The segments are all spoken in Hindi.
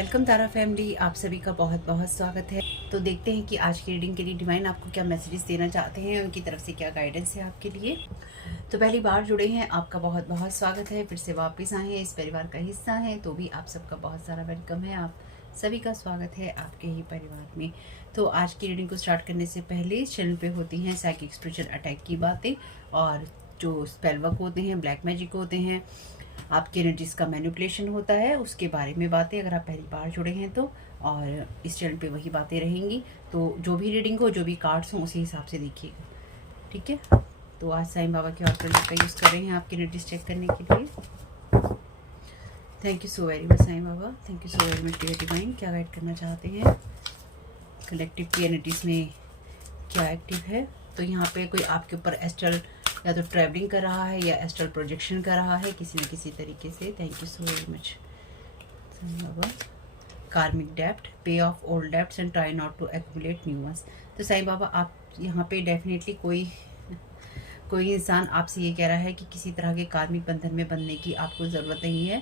वेलकम तारा फैमिली, आप सभी का बहुत बहुत स्वागत है। तो देखते हैं कि आज की रीडिंग के लिए डिवाइन आपको क्या मैसेजेस देना चाहते हैं, उनकी तरफ से क्या गाइडेंस है आपके लिए। तो पहली बार जुड़े हैं, आपका बहुत बहुत स्वागत है। फिर से वापस आए हैं, इस परिवार का हिस्सा हैं, तो भी आप सबका बहुत सारा वेलकम है। आप सभी का स्वागत है आपके ही परिवार में। तो आज की रीडिंग को स्टार्ट करने से पहले इस चैनल पे होती हैं साइकिक स्पिरिचुअल अटैक की बातें, और जो स्पेल वर्क होते हैं, ब्लैक मैजिक होते हैं, आपकी एनर्जीज का मैनिपुलेशन होता है, उसके बारे में बातें। अगर आप पहली बार जुड़े हैं तो, और इस चैनल पे वही बातें रहेंगी। तो जो भी रीडिंग हो, जो भी कार्ड्स हों, उसी हिसाब से देखिएगा, ठीक है। तो आज साईं बाबा के ऑर्डर का यूज़ कर रहे हैं आपकी एनर्जीज चेक करने के लिए। Thank you so very much Sai Baba, thank you so very much dear divine. क्या गाइड करना चाहते हैं, कलेक्टिव की एनर्जीज में क्या एक्टिव है। तो यहाँ पे कोई आपके ऊपर एस्ट्रल या तो ट्रैवलिंग कर रहा है या एस्ट्रल प्रोजेक्शन कर रहा है किसी न किसी तरीके से। Thank you so very much Sai Baba. Karmic डेप्ट, pay off old debts and try not to accumulate new ones. तो साईं बाबा आप यहाँ पे डेफिनेटली कोई इंसान आपसे ये कह रहा है कि किसी तरह के कार्मिक बंधन में बंधने की आपको ज़रूरत नहीं है।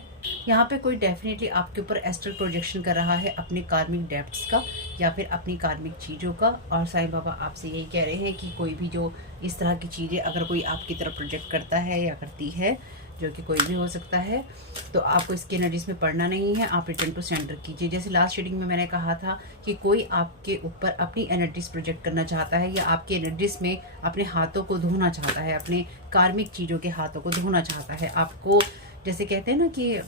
यहाँ पे कोई डेफिनेटली आपके ऊपर एस्ट्रल प्रोजेक्शन कर रहा है अपने कार्मिक डेप्ट्स का या फिर अपनी कार्मिक चीज़ों का। और साईं बाबा आपसे यही कह रहे हैं कि कोई भी जो इस तरह की चीज़ें अगर कोई आपकी तरफ प्रोजेक्ट करता है या करती है, जो कि कोई भी हो सकता है, तो आपको इसकी एनर्जीज में पढ़ना नहीं है। आप रिटर्न टू सेंटर कीजिए। जैसे लास्ट रीडिंग में मैंने कहा था कि कोई आपके ऊपर अपनी एनर्जीज प्रोजेक्ट करना चाहता है या आपकी एनर्जीज में अपने हाथों को धोना चाहता है, अपने कार्मिक चीज़ों के हाथों को धोना चाहता है। आपको जैसे कहते हैं ना कि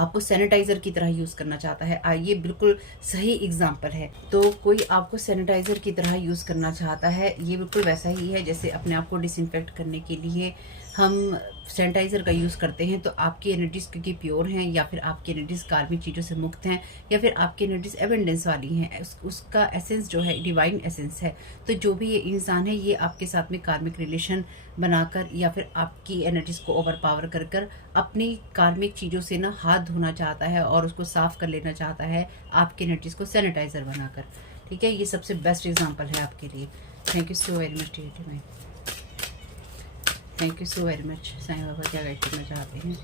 आपको सैनिटाइजर की तरह यूज़ करना चाहता है। ये बिल्कुल सही एग्जाम्पल है। तो कोई आपको सैनिटाइजर की तरह यूज़ करना चाहता है, ये बिल्कुल वैसा ही है जैसे अपने आप को डिसइंफेक्ट करने के लिए हम सैनिटाइज़र का यूज़ करते हैं। तो आपकी एनर्जीज क्योंकि प्योर हैं, या फिर आपकी एनर्जीज कार्मिक चीज़ों से मुक्त हैं, या फिर आपकी एनर्जीज एबेंडेंस वाली हैं, उसका एसेंस जो है डिवाइन एसेंस है। तो जो भी ये इंसान है, ये आपके साथ में कार्मिक रिलेशन बनाकर या फिर आपकी एनर्जीज को ओवर पावर कर कर अपनी कार्मिक चीज़ों से ना हाथ धोना चाहता है और उसको साफ कर लेना चाहता है, आपकी एनर्जीज को सैनिटाइज़र बनाकर। ठीक है, ये सबसे बेस्ट एग्जाम्पल है आपके लिए। Thank you so very much dear divine, thank you so very much Sai Baba. क्या गाइड करना चाहते हैं,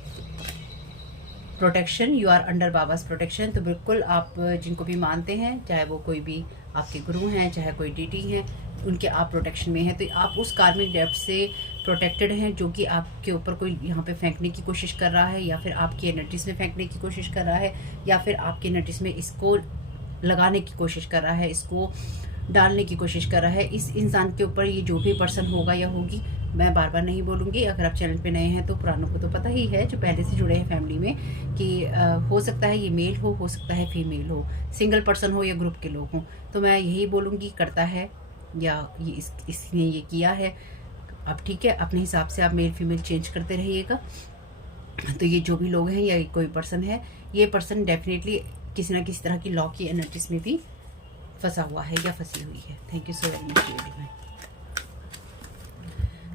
protection, you are under Baba's protection. तो बिल्कुल आप जिनको भी मानते हैं, चाहे वो कोई भी आपके गुरु हैं, चाहे कोई डीटी हैं, उनके आप प्रोटेक्शन में हैं। तो आप उस कार्मिक डेप्थ से प्रोटेक्टेड हैं जो कि आपके ऊपर कोई यहाँ पे फेंकने की कोशिश कर रहा है, या फिर आपकी एनर्जीज में फेंकने की कोशिश कर रहा है, या फिर आपकी एनर्जीज में इसको लगाने की कोशिश कर रहा है, इसको डालने की कोशिश कर रहा है। इस इंसान के ऊपर ये जो भी पर्सन होगा या होगी, मैं बार बार नहीं बोलूँगी। अगर आप चैनल पे नए हैं तो पुरानों को तो पता ही है, जो पहले से जुड़े हैं फैमिली में, कि हो सकता है ये मेल हो सकता है फीमेल हो, सिंगल पर्सन हो या ग्रुप के लोग हों। तो मैं यही बोलूँगी, करता है या ये इसने ये किया है। अब ठीक है, अपने हिसाब से आप मेल फीमेल चेंज करते रहिएगा। तो ये जो भी लोग हैं या कोई पर्सन है, ये पर्सन डेफिनेटली किसी ना किसी तरह की लॉ की एनर्जीज में भी फंसा हुआ है या फंसी हुई है। Thank you so very much.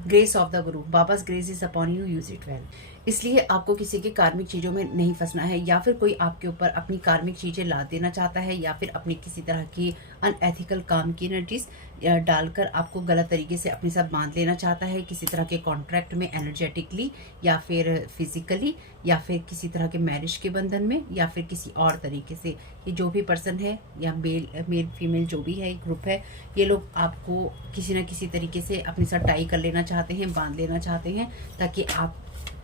Grace of the guru, Baba's grace is upon you, use it well. इसलिए आपको किसी के कार्मिक चीज़ों में नहीं फंसना है, या फिर कोई आपके ऊपर अपनी कार्मिक चीज़ें ला देना चाहता है, या फिर अपनी किसी तरह की अनएथिकल काम की एनर्जीज डालकर आपको गलत तरीके से अपने साथ बांध लेना चाहता है, किसी तरह के कॉन्ट्रैक्ट में एनर्जेटिकली, या फिर फिजिकली, या फिर किसी तरह के मैरिज के बंधन में, या फिर किसी और तरीके से। ये जो भी पर्सन है, या मेल फीमेल जो भी है, ग्रुप है, ये लोग आपको किसी न किसी तरीके से अपने साथ टाई कर लेना चाहते हैं, बांध लेना चाहते हैं, ताकि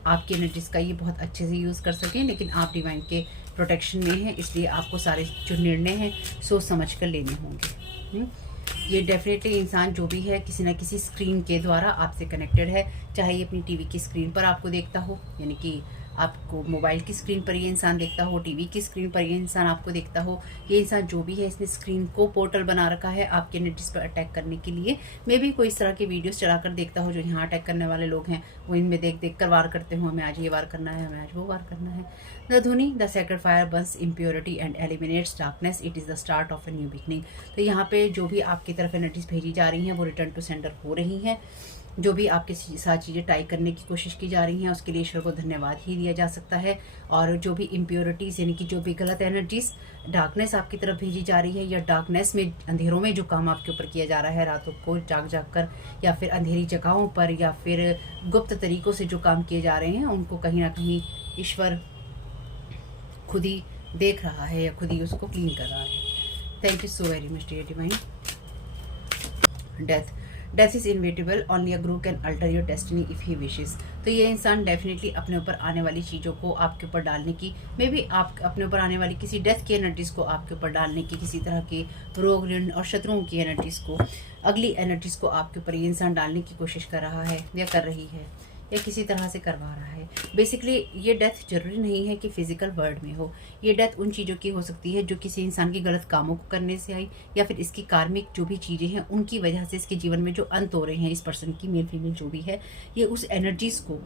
आपकी एनर्जीज का ये बहुत अच्छे से यूज़ कर सकें। लेकिन आप डिवाइन के प्रोटेक्शन में हैं, इसलिए आपको सारे जो निर्णय हैं सोच समझ कर लेने होंगे। ये डेफिनेटली इंसान जो भी है, किसी न किसी स्क्रीन के द्वारा आपसे कनेक्टेड है, चाहे ये अपनी टीवी की स्क्रीन पर आपको देखता हो, यानी कि आपको मोबाइल की स्क्रीन पर ये इंसान देखता हो, टीवी की स्क्रीन पर ये इंसान आपको देखता हो। ये इंसान जो भी है, इसने स्क्रीन को पोर्टल बना रखा है आपके एनर्जीज पर अटैक करने के लिए। मे भी कोई इस तरह की वीडियोस चलाकर देखता हो, जो यहाँ अटैक करने वाले लोग हैं वो इनमें देख कर वार करते हो, हमें आज ये वार करना है, हमें आज वो वार करना है। द धुनी, the sacred fire Burns impurity and eliminates darkness, it is the start of a new beginning. तो यहाँ पे जो भी आपकी तरफ एनर्जीज भेजी जा रही हैं, वो रिटर्न टू सेंडर हो रही हैं। जो भी आपके साथ चीज़ें टाई करने की कोशिश की जा रही हैं, उसके लिए ईश्वर को धन्यवाद ही दिया जा सकता है। और जो भी इम्प्योरिटीज़, यानी कि जो भी गलत एनर्जीज, डार्कनेस आपकी तरफ भेजी जा रही है, या डार्कनेस में, अंधेरों में जो काम आपके ऊपर किया जा रहा है, रातों को जाग कर, या फिर अंधेरी जगहों पर, या फिर गुप्त तरीक़ों से जो काम किए जा रहे हैं, उनको कहीं ना कहीं ईश्वर खुद ही देख रहा है या खुद ही उसको क्लीन कर रहा है। Thank you so very much dear divine. Death is inevitable, only a guru can alter your destiny if he wishes. तो ये इंसान डेफिनेटली अपने ऊपर आने वाली चीज़ों को आपके ऊपर डालने की, मे बी आप अपने ऊपर आने वाली किसी डेथ की एनर्जीज को आपके ऊपर डालने की, किसी तरह के रोग ऋण और शत्रुओं की एनर्जीज को, अगली एनर्जीज को आपके ऊपर ये इंसान डालने की कोशिश कर रहा है या कर रही है या किसी तरह से करवा रहा है। बेसिकली ये डेथ जरूरी नहीं है कि फिजिकल वर्ल्ड में हो, ये डेथ उन चीज़ों की हो सकती है जो किसी इंसान के गलत कामों को करने से आई, या फिर इसकी कार्मिक जो भी चीज़ें हैं उनकी वजह से इसके जीवन में जो अंत हो रहे हैं इस पर्सन की, मेल फीमेल जो भी है, ये उस एनर्जीज को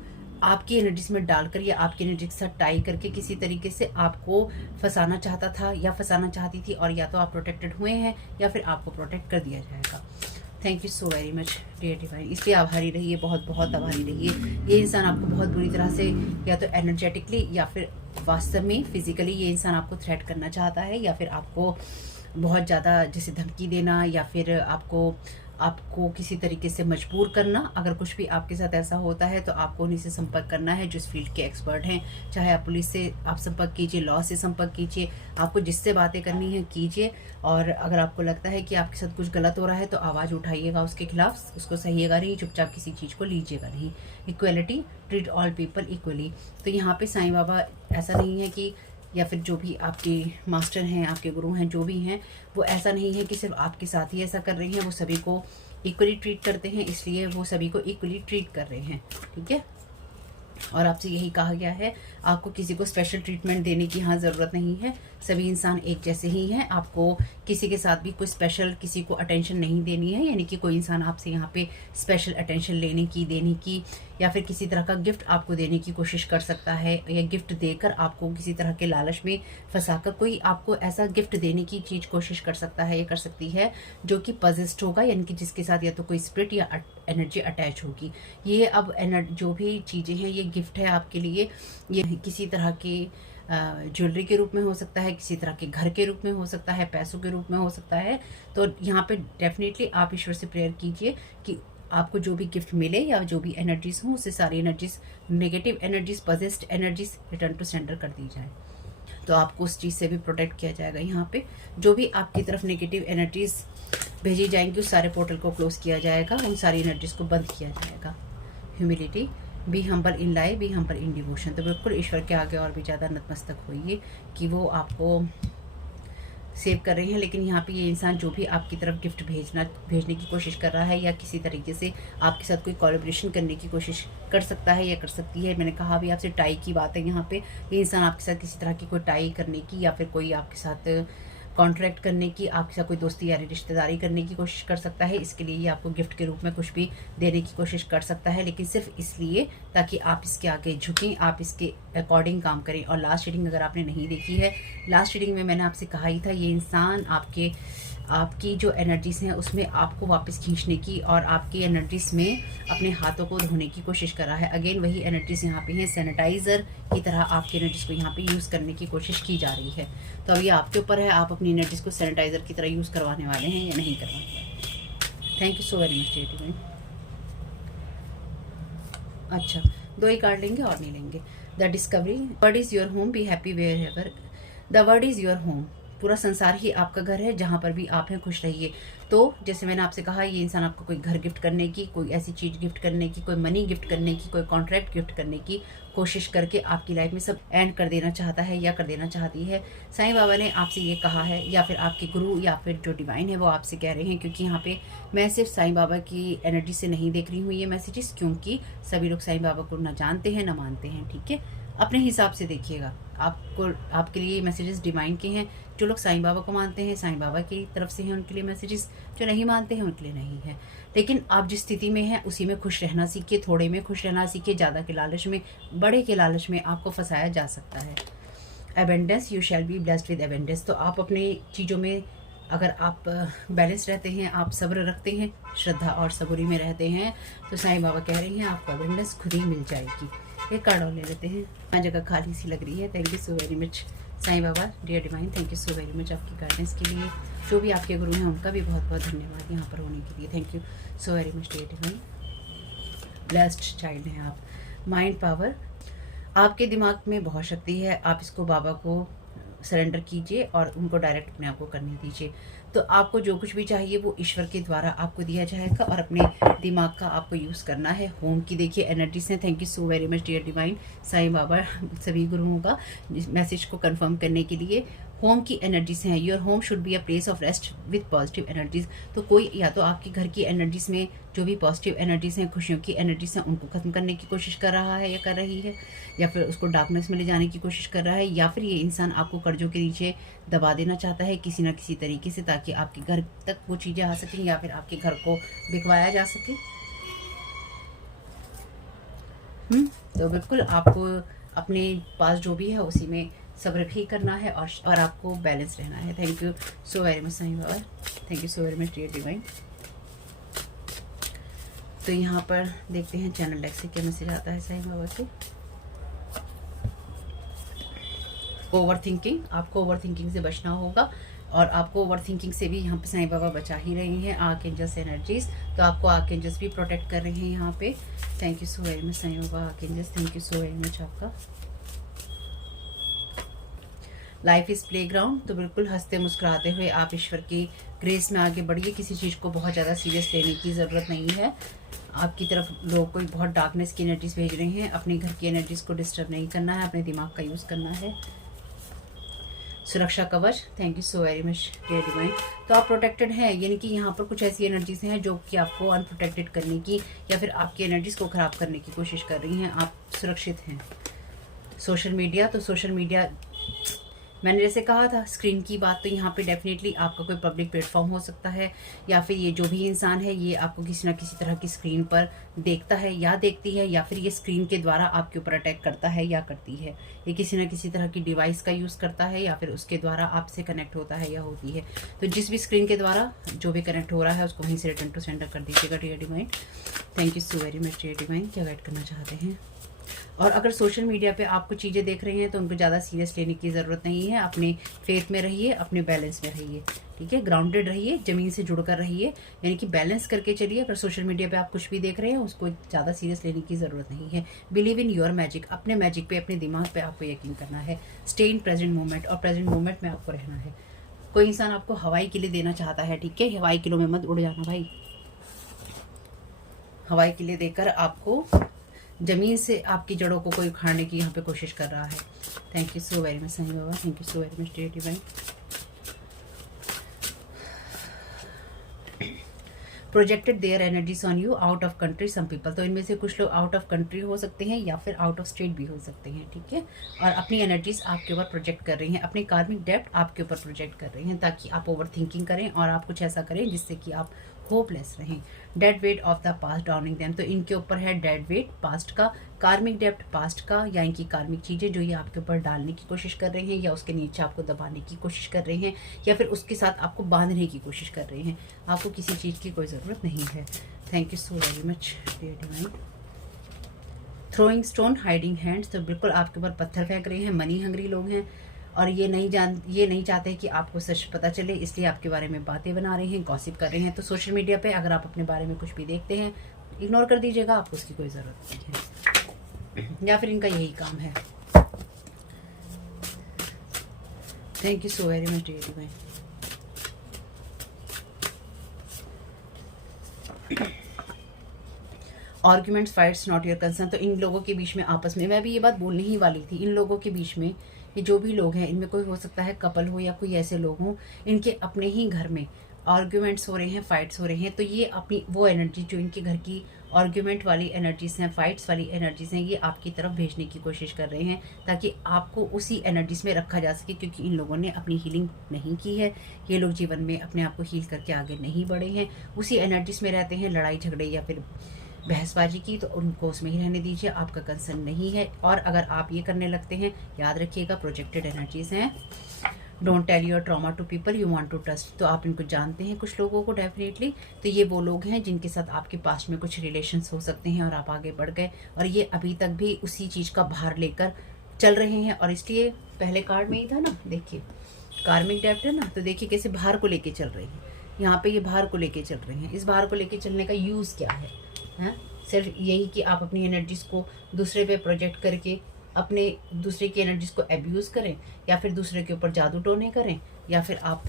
आपकी एनर्जीज में डालकर या आपकी एनर्जी के साथ टाई करके किसी तरीके से आपको फंसाना चाहता था या फंसाना चाहती थी, और या तो आप प्रोटेक्टेड हुए हैं या फिर आपको प्रोटेक्ट कर दिया जाएगा। Thank you so very much dear divine. इसलिए आभारी रहिए, बहुत बहुत आभारी रहिए। ये इंसान आपको बहुत बुरी तरह से या तो एनर्जेटिकली या फिर वास्तव में फिजिकली ये इंसान आपको थ्रेट करना चाहता है, या फिर आपको बहुत ज़्यादा जैसे धमकी देना, या फिर आपको किसी तरीके से मजबूर करना। अगर कुछ भी आपके साथ ऐसा होता है तो आपको उन्हीं से संपर्क करना है जो इस फील्ड के एक्सपर्ट हैं। चाहे आप पुलिस से आप संपर्क कीजिए, लॉ से संपर्क कीजिए, आपको जिससे बातें करनी है कीजिए। और अगर आपको लगता है कि आपके साथ कुछ गलत हो रहा है तो आवाज़ उठाइएगा उसके खिलाफ, उसको सहिएगा नहीं, चुपचाप किसी चीज़ को लीजिएगा नहीं। Equality, treat all people equally. तो यहाँ पे साईं बाबा ऐसा नहीं है कि, या फिर जो भी आपके मास्टर हैं, आपके गुरु हैं, जो भी हैं, वो ऐसा नहीं है कि सिर्फ आपके साथ ही ऐसा कर रहे हैं, वो सभी को इक्वली ट्रीट करते हैं, इसलिए वो सभी को इक्वली ट्रीट कर रहे हैं। ठीक है, और आपसे यही कहा गया है, आपको किसी को स्पेशल ट्रीटमेंट देने की यहाँ ज़रूरत नहीं है, सभी इंसान एक जैसे ही हैं। आपको किसी के साथ भी कोई स्पेशल किसी को अटेंशन नहीं देनी है, यानी कि कोई इंसान आपसे यहाँ पे स्पेशल अटेंशन लेने की, देने की, या फिर किसी तरह का गिफ्ट आपको देने की कोशिश कर सकता है, या गिफ्ट देकर आपको किसी तरह के लालच में फंसाकर कोई आपको ऐसा गिफ्ट देने की चीज़ कोशिश कर सकता है या कर सकती है जो कि पॉजिस्ट होगा, यानी कि जिसके साथ या तो कोई स्पिरिट या एनर्जी अटैच होगी। ये अब जो भी चीज़ें हैं ये गिफ्ट है आपके लिए। ये किसी तरह के ज्वेलरी के रूप में हो सकता है, किसी तरह के घर के रूप में हो सकता है, पैसों के रूप में हो सकता है। तो यहाँ पे डेफिनेटली आप ईश्वर से प्रेयर कीजिए कि आपको जो भी गिफ्ट मिले या जो भी एनर्जीज हों, उससे सारी energies, negative energies, positive energies return to sender कर दी जाए। तो आपको उस चीज़ से भी प्रोटेक्ट किया जाएगा। यहाँ पे जो भी आपकी तरफ नेगेटिव एनर्जीज भेजी जाएंगी उस सारे पोर्टल को क्लोज किया जाएगा, उन सारी एनर्जीज को बंद किया जाएगा। Humility, be humble in life, be humble in devotion. तो बिल्कुल ईश्वर के आगे और भी ज़्यादा नतमस्तक होइए कि वो आपको सेव कर रहे हैं। लेकिन यहाँ पे ये इंसान जो भी आपकी तरफ गिफ्ट भेजने की कोशिश कर रहा है, या किसी तरीके से आपके साथ कोई कोलैबोरेशन करने की कोशिश कर सकता है या कर सकती है। मैंने कहा अभी आपसे टाई की बात है, यहाँ पे ये इंसान आपके साथ किसी तरह की कोई टाई करने की, या फिर कोई आपके साथ कॉन्ट्रैक्ट करने की, आपके साथ कोई दोस्ती यारी रिश्तेदारी करने की कोशिश कर सकता है। इसके लिए ये आपको गिफ्ट के रूप में कुछ भी देने की कोशिश कर सकता है, लेकिन सिर्फ इसलिए ताकि आप इसके आगे झुकें, आप इसके अकॉर्डिंग काम करें। और लास्ट रीडिंग अगर आपने नहीं देखी है, लास्ट रीडिंग में मैंने आपसे कहा ही था, ये इंसान आपकी जो एनर्जीज हैं उसमें आपको वापस खींचने की और आपकी एनर्जीज में अपने हाथों को धोने की कोशिश कर रहा है। अगेन वही एनर्जीज यहाँ पे हैं, सैनिटाइज़र की तरह आपकी एनर्जीज को यहाँ पे यूज़ करने की कोशिश की जा रही है। तो अब ये आपके ऊपर है, आप अपनी एनर्जीज को सैनिटाइज़र की तरह यूज़ करवाने वाले हैं या नहीं करवाने वाले। Thank you so very much dear. अच्छा, 2 ही कार्ड लेंगे और नहीं लेंगे। The discovery, world is your home, be happy wherever. The world is your home, पूरा संसार ही आपका घर है, जहाँ पर भी आप हैं खुश रहिए। तो जैसे मैंने आपसे कहा, ये इंसान आपको कोई घर गिफ्ट करने की, कोई ऐसी चीज़ गिफ्ट करने की, कोई मनी गिफ्ट करने की, कोई कॉन्ट्रैक्ट गिफ्ट करने की कोशिश करके आपकी लाइफ में सब एंड कर देना चाहता है या कर देना चाहती है। साईं बाबा ने आपसे ये कहा है, या फिर आपके गुरु या फिर जो डिवाइन है वो आपसे कह रहे हैं, क्योंकि यहाँ पे मैं सिर्फ साईं बाबा की एनर्जी से नहीं देख रही हूँ ये मैसेजेस, क्योंकि सभी लोग साईं बाबा को ना जानते हैं ना मानते हैं। ठीक है, अपने हिसाब से देखिएगा। आपके लिए मैसेजेस डिवाइन के हैं। जो लोग साईं बाबा को मानते हैं, साईं बाबा की तरफ से हैं, उनके लिए मैसेजेस। जो नहीं मानते हैं उनके लिए नहीं है। लेकिन आप जिस स्थिति में हैं उसी में खुश रहना सीखिए, थोड़े में खुश रहना सीखिए। ज़्यादा के लालच में, बड़े के लालच में आपको फंसाया जा सकता है। Abundance, you shall be blessed with abundance. तो आप अपनी चीज़ों में अगर आप बैलेंस रहते हैं, आप सब्र रखते हैं, श्रद्धा और सबूरी में रहते हैं, तो साईं बाबा कह रहे हैं आपको एबेंडेंस खुद ही मिल जाएगी। एक कार्ड और ले लेते हैं। यहाँ जगह खाली सी लग रही है। Thank you so very much Sai Baba, dear divine, thank you so very much आपकी गाइडेंस के लिए। जो भी आपके गुरु हैं उनका भी बहुत बहुत धन्यवाद यहाँ पर होने के लिए। Thank you so very much dear divine. Blessed child हैं आप। माइंड पावर, आपके दिमाग में बहुत शक्ति है, आप इसको बाबा को सरेंडर कीजिए और उनको डायरेक्ट अपने आप को करने दीजिए। तो आपको जो कुछ भी चाहिए वो ईश्वर के द्वारा आपको दिया जाएगा और अपने दिमाग का आपको यूज़ करना है। होम की देखिए एनर्जीज हैं। Thank you so very much dear divine, Sai Baba सभी गुरुओं का मैसेज को कंफर्म करने के लिए। होम की एनर्जीज हैं। Your home should be a place of rest with positive energies. तो कोई या तो आपके घर की एनर्जीज में जो भी पॉजिटिव एनर्जीज हैं, खुशियों की एनर्जीज हैं, उनको खत्म करने की कोशिश कर रहा है या कर रही है, या फिर उसको डार्कनेस में ले जाने की कोशिश कर रहा है, या फिर ये इंसान आपको कर्जों के नीचे दबा देना चाहता है किसी ना किसी तरीके से, ताकि आपके घर तक वो चीज़ें आ सकें या फिर आपके घर को बिकवाया जा सके। तो बिल्कुल आपको अपने पास जो भी है उसी में सब्र भी करना है और आपको बैलेंस रहना है। Thank you so very much Sai Baba, thank you so very much dear divine. तो यहाँ पर देखते हैं चैनल डेक से क्या मैसेज आता है साईं बाबा से। ओवर थिंकिंग, आपको ओवर थिंकिंग से बचना होगा और आपको ओवर थिंकिंग से भी यहाँ पे साईं बाबा बचा ही रही हैं। आर्कएंजल्स एनर्जीज, तो आपको आर्कएंजल्स भी प्रोटेक्ट कर रहे हैं यहाँ पे। Thank you so very much Sai Baba archangels, thank you so very much आपका। लाइफ इज़ प्लेग्राउंड, तो बिल्कुल हंसते मुस्कुराते हुए आप ईश्वर की ग्रेस में आगे बढ़िए। किसी चीज़ को बहुत ज़्यादा सीरियस लेने की ज़रूरत नहीं है। आपकी तरफ लोग कोई बहुत डार्कनेस की एनर्जीज भेज रहे हैं, अपने घर की एनर्जीज को डिस्टर्ब नहीं करना है, अपने दिमाग का यूज़ करना है। सुरक्षा कवच, thank you so very much dear divine. तो आप प्रोटेक्टेड हैं, यानी कि यहाँ पर कुछ ऐसी एनर्जीज हैं जो कि आपको अनप्रोटेक्टेड करने की या फिर आपकी एनर्जीज को ख़राब करने की कोशिश कर रही हैं। आप सुरक्षित हैं। सोशल मीडिया, तो सोशल मीडिया मैंने जैसे कहा था स्क्रीन की बात, तो यहाँ पे डेफिनेटली आपका कोई पब्लिक प्लेटफॉर्म हो सकता है या फिर ये जो भी इंसान है ये आपको किसी ना किसी तरह की स्क्रीन पर देखता है या देखती है, या फिर ये स्क्रीन के द्वारा आपके ऊपर अटैक करता है या करती है। ये किसी न किसी तरह की डिवाइस का यूज़ करता है या फिर उसके द्वारा आपसे कनेक्ट होता है या होती है। तो जिस भी स्क्रीन के द्वारा जो भी कनेक्ट हो रहा है उसको वहीं से रिटर्न टू सेंडर कर दीजिएगा dear divine. Thank you so very much dear divine. क्या गाइड करना चाहते हैं? और अगर सोशल मीडिया पे आपको चीज़ें देख रहे हैं तो उनको ज़्यादा सीरियस लेने की ज़रूरत नहीं है। अपने फेथ में रहिए, अपने बैलेंस में रहिए, ठीक है। ग्राउंडेड रहिए, ज़मीन से जुड़कर रहिए, यानी कि बैलेंस करके चलिए। अगर सोशल मीडिया पे आप कुछ भी देख रहे हैं उसको ज़्यादा सीरियस लेने की ज़रूरत नहीं है। बिलीव इन योर मैजिक, अपने मैजिक पे, अपने दिमाग पे आपको यकीन करना है। स्टे इन प्रेजेंट मोमेंट, और प्रेजेंट मोमेंट में आपको रहना है। कोई इंसान आपको हवाई किले देना चाहता है, ठीक है, हवाई किलों में मत उड़ जाना भाई। हवाई किले देकर आपको जमीन से आपकी जड़ों को कोई उखाड़ने की यहाँ पे कोशिश कर रहा है। Thank you so very much Sai Baba, thank you so very much dear divine. Projected their energies on you out of country some people, तो इनमें से कुछ लोग आउट ऑफ कंट्री हो सकते हैं या फिर आउट ऑफ स्टेट भी हो सकते हैं, ठीक है। और अपनी एनर्जीज आपके ऊपर प्रोजेक्ट कर रही हैं, अपनी कार्मिक डेप्थ आपके ऊपर प्रोजेक्ट कर रही हैं, ताकि आप ओवर थिंकिंग करें और आप कुछ ऐसा करें जिससे कि आप होपलेस रहें। Dead weight of the past Downing them, तो इनके ऊपर है डेड वेट पास्ट का, कार्मिक डेप्थ पास्ट का, या इनकी कार्मिक चीज़ें जो ये आपके ऊपर डालने की कोशिश कर रहे हैं या उसके नीचे आपको दबाने की कोशिश कर रहे हैं या फिर उसके साथ आपको बांधने की कोशिश कर रहे हैं। आपको किसी चीज़ की कोई ज़रूरत नहीं है। Thank you so very much dear divine. Throwing stone hiding hands, तो बिल्कुल आपके ऊपर पत्थर फेंक रहे हैं। मनी हंग्री लोग हैं और ये नहीं चाहते कि आपको सच पता चले, इसलिए आपके बारे में बातें बना रहे हैं, गॉसिप कर रहे हैं। तो सोशल मीडिया पे अगर आप अपने बारे में कुछ भी देखते हैं इग्नोर कर दीजिएगा, आपको उसकी कोई ज़रूरत नहीं है, या फिर इनका यही काम है। Thank you so very much dear divine. Arguments fights not your concern, तो इन लोगों के बीच में आपस में, मैं भी ये बात बोलने ही वाली थी, इन लोगों के बीच में ये जो भी लोग हैं इनमें कोई हो सकता है कपल हो या कोई ऐसे लोग हों इनके अपने ही घर में आर्ग्यूमेंट्स हो रहे हैं, फाइट्स हो रहे हैं। तो ये अपनी वो एनर्जी जो इनके घर की आर्ग्यूमेंट वाली एनर्जीज हैं, फाइट्स वाली एनर्जीज हैं, ये आपकी तरफ भेजने की कोशिश कर रहे हैं ताकि आपको उसी एनर्जीज में रखा जा सके, क्योंकि इन लोगों ने अपनी हीलिंग नहीं की है। ये लोग जीवन में अपने आप को हील करके आगे नहीं बढ़े हैं, उसी एनर्जीज में रहते हैं, लड़ाई झगड़े या फिर बहसबाजी की, तो उनको उसमें ही रहने दीजिए, आपका कंसर्न नहीं है। और अगर आप ये करने लगते हैं, याद रखिएगा प्रोजेक्टेड एनर्जीज हैं। Don't tell your trauma to people you want to trust, तो आप इनको जानते हैं कुछ लोगों को डेफिनेटली। तो ये वो लोग हैं जिनके साथ आपके पास्ट में कुछ रिलेशंस हो सकते हैं और आप आगे बढ़ गए और ये अभी तक भी उसी चीज़ का भार लेकर चल रहे हैं। और इसलिए पहले कार्ड में ही था ना, देखिए कार्मिक डेप्थ है ना, तो देखिए कैसे भार को लेके चल रहे हैं। यहाँ पे ये भार को लेके चल रहे हैं। इस भार को लेके चलने का यूज़ क्या है? सिर्फ यही कि आप अपनी एनर्जीज को दूसरे पे प्रोजेक्ट करके अपने दूसरे की एनर्जीज को एब्यूज़ करें, या फिर दूसरे के ऊपर जादू टोने करें, या फिर आप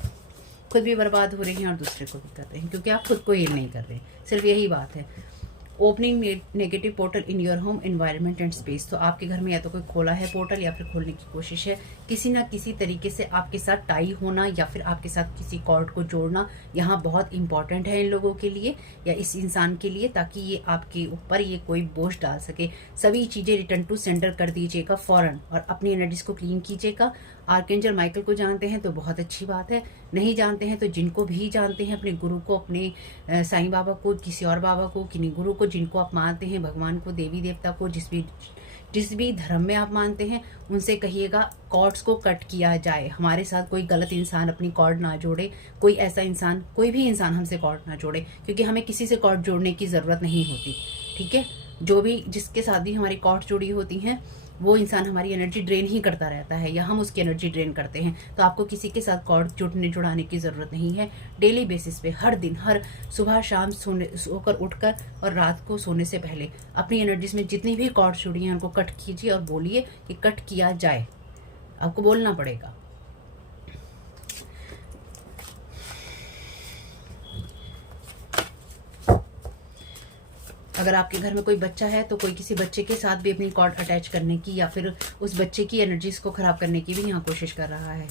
खुद भी बर्बाद हो रहे हैं और दूसरे को भी कर रहे हैं, क्योंकि आप खुद को हील नहीं कर रहे। सिर्फ यही बात है। Opening negative portal in your home environment and space. तो आपके घर में या तो कोई खोला है पोर्टल या फिर खोलने की कोशिश है। किसी ना किसी तरीके से आपके साथ टाई होना या फिर आपके साथ किसी कॉर्ड को जोड़ना यहाँ बहुत इंपॉर्टेंट है इन लोगों के लिए या इस इंसान के लिए, ताकि ये आपके ऊपर ये कोई बोझ डाल सके। सभी चीज़ें रिटर्न टू सेंडर कर दीजिएगा फ़ौरन और अपनी एनर्जीज को क्लीन कीजिएगा। आर्कएंजल माइकल को जानते हैं तो बहुत अच्छी बात है, नहीं जानते हैं तो जिनको भी जानते हैं, अपने गुरु को, अपने साईं बाबा को, किसी और बाबा को, किन्हीं गुरु को, जिनको आप मानते हैं, भगवान को, देवी देवता को, जिस भी धर्म में आप मानते हैं, उनसे कहिएगा कॉर्ड्स को कट किया जाए। हमारे साथ कोई गलत इंसान अपनी कॉर्ड ना जोड़े, कोई ऐसा इंसान, कोई भी इंसान हमसे कॉर्ड ना जोड़े, क्योंकि हमें किसी से कॉर्ड जोड़ने की ज़रूरत नहीं होती। ठीक है, जो भी जिसके साथ भी हमारी कॉर्ड जुड़ी होती हैं वो इंसान हमारी एनर्जी ड्रेन ही करता रहता है या हम उसकी एनर्जी ड्रेन करते हैं। तो आपको किसी के साथ कॉर्ड जुड़ाने की ज़रूरत नहीं है। डेली बेसिस पे, हर दिन, हर सुबह शाम सोकर उठकर और रात को सोने से पहले अपनी एनर्जीज में जितनी भी कॉर्ड जुड़ी हैं उनको कट कीजिए और बोलिए कि कट किया जाए। आपको बोलना पड़ेगा। अगर आपके घर में कोई बच्चा है तो कोई किसी बच्चे के साथ भी अपनी कॉर्ड अटैच करने की या फिर उस बच्चे की एनर्जीज को ख़राब करने की भी यहाँ कोशिश कर रहा है।